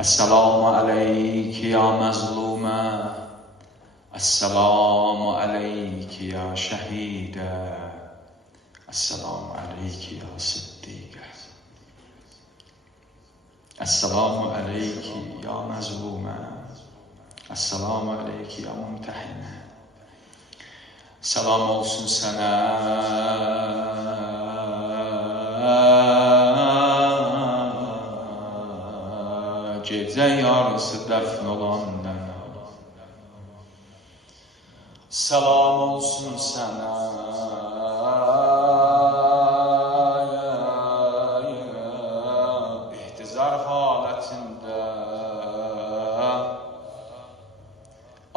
السلام عليك يا مظلومة، السلام عليك يا شهيدة، السلام عليك يا صديقة. السلام عليك يا مظلومة، السلام عليك يا mümtəhinə. Salam olsun sənə gecə yarısı dəfn olandan. Salam olsun sənə ihtizar halətində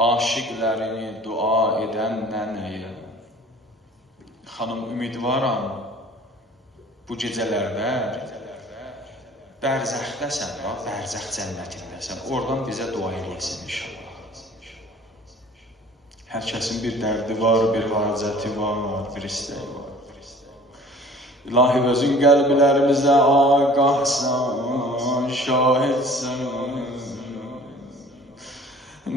aşiqlərini dua edən nənəyə. Xanım, ümidvaram bu gecələrdə bərzəxdəsən, bərzəx cənnətindəsən. Oradan bizə dua eləyəsin inşallah. Hər kəsin bir dərdi var, bir hacəti var, bir istəyi var. İlahi, özün qəlblərimizə ağahsan, şahidsən.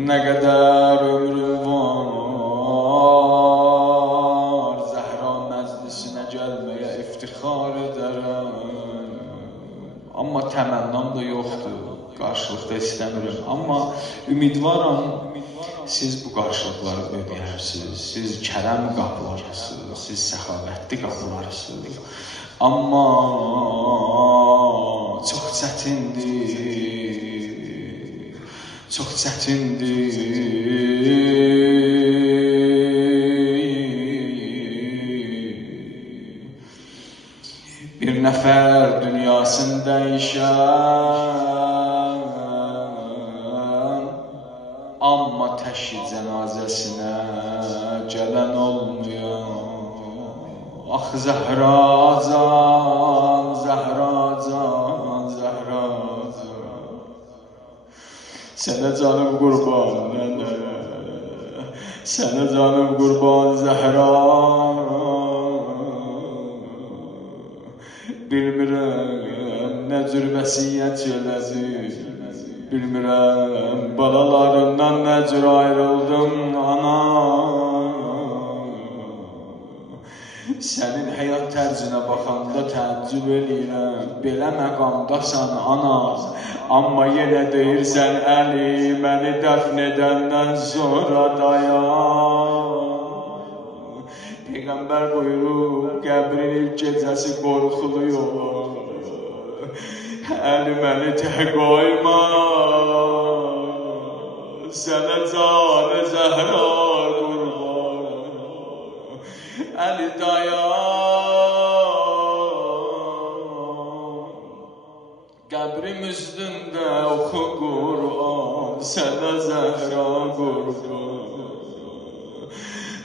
Nə qədər ömrüm var, Zəhra məclisinə gəlməyə iftixar edərəm. Amma təmənnam da yoxdur, qarşılıqda istəmirəm. Amma ümidvaram, siz bu qarşılıqları ödəyərsiniz. Siz kərəm qapılarsınız, siz səxavətli qapılarsınız. Amma çox çətindir, çox çətindir. Bir nəfər dünyasını dəyişən, amma təşhi cənazəsinə gələn olmuyor. Ax Zəhracan, Zəhracan, Zəhracan, sənə canım qurban nənə, sənə canım qurban Zəhra. Bilmirəm nə cür vəsiyyət elədi, bilmirəm balalarından nə cür ayrıldım ana. Sənin həyat tərzinə baxanda təəccüb eləyirəm, belə məqamdasan ana. Amma yenə deyirsən Əli, məni dəfn edəndən sonra dayan. Peyğəmbər buyurub, qəbrin ilk gecəsi qorxuluyor. Əli, məni tək qoyma, sənə canı Zəhra qurban. Əli, dayan, qəbrim üstündə oxu Qur'an, sənə Zəhra qurban.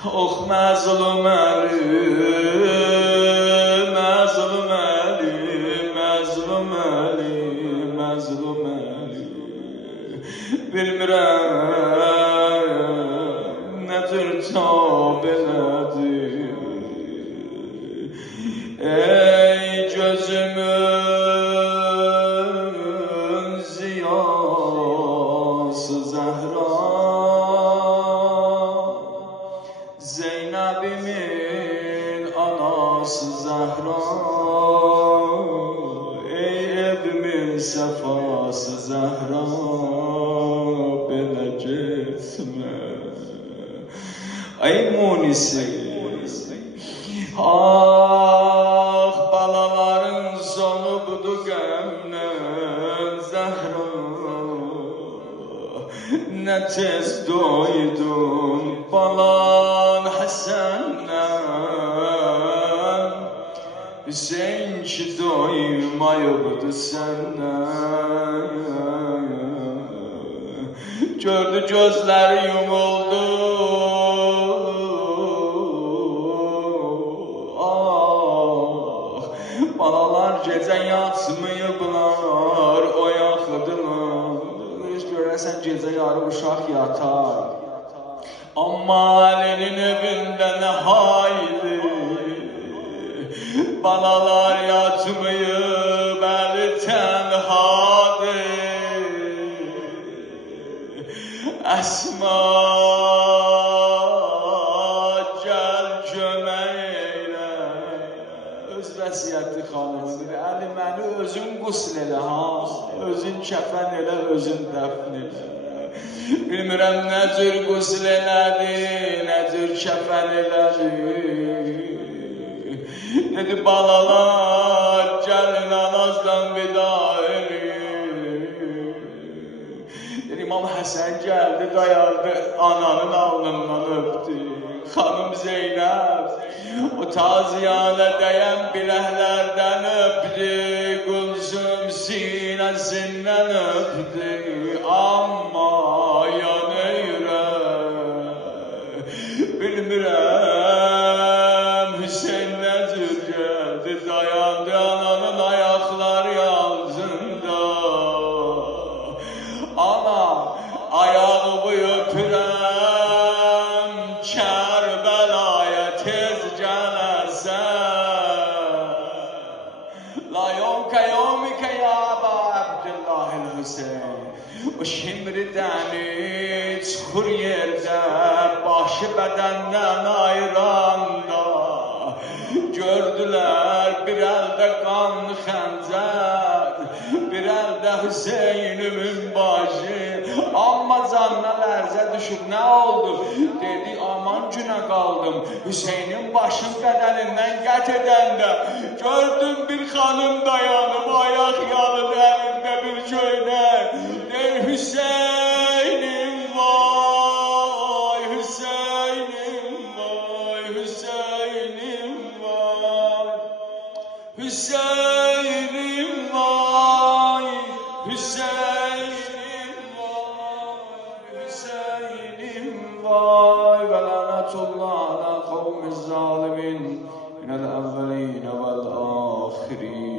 Ox məzlum Əli, məzlum Əli, məzlum Əli, məzlum Əli. Bilmirəm nə cür tab elədir. Ey gözümün ziyası Zəhra, Zeynəbimin anası Zəhra, ey evimin səfası Zəhra, belə getmə. Ey munisi, ah balaların sonu budur qəmdən Zəhra. Nə tez doydun balan Həsəndən, Hüseyin ki doymayıbdı səndən. Gördü gözləri yumuldu, ah balalar gecə yatmayıblar, oyaqdılar. Görəsən gecə yarı uşaq yatar. Amma Əlinin evində nə hayli, balalar yatmayıb, Əli tənhadır. Əsma gəl kömək elə. Öz vəsiyyətli xanımıdır. Əli məni özün qusl elə ha. Özün kəfən elə, özün dəfn elə. Bilmirəm nə cür qusl elədi, nə cür kəfən elədi. Dedi balalar gəlin anazdan vida İmam Həsən gəldi, dayandı, ananın alnından öpdü. Xanım Zeynəb, o taziyana dəyən biləklərdən öpdü, Gülsüm sinəsindən öpdü. Amma yanıyrəm, bilmirəm, Hüseyin nə cür gəldi, dayandı ananın ayaqları altında. Ana, ayağımı öpürəm, Kərbəlaya tez gələsən. La yomkə yomikə ya Aba Abdillahil Hüseyin. O şimdi dəni çuxur yerdə, başı bədəndən ayranda. Gördülər bir əldə qanlı xəncər, bir əldə Hüseynimin başı. Amma canına lərzə düşüb, nə oldu? Dedi, aman günə qaldım. Hüseynin başın bədənindən qət edəndə gördüm bir xanım dayanıb, ayaq yanıb, əlində bir köynək. Deyir, Hüseynim vay, Hüseynim vay, Hüseynim vay. Hüseynim vay, Hüseynim vay, Hüseynim vay. Ve lanetullah ala kavmi zalimin minel evveline vel ahirin.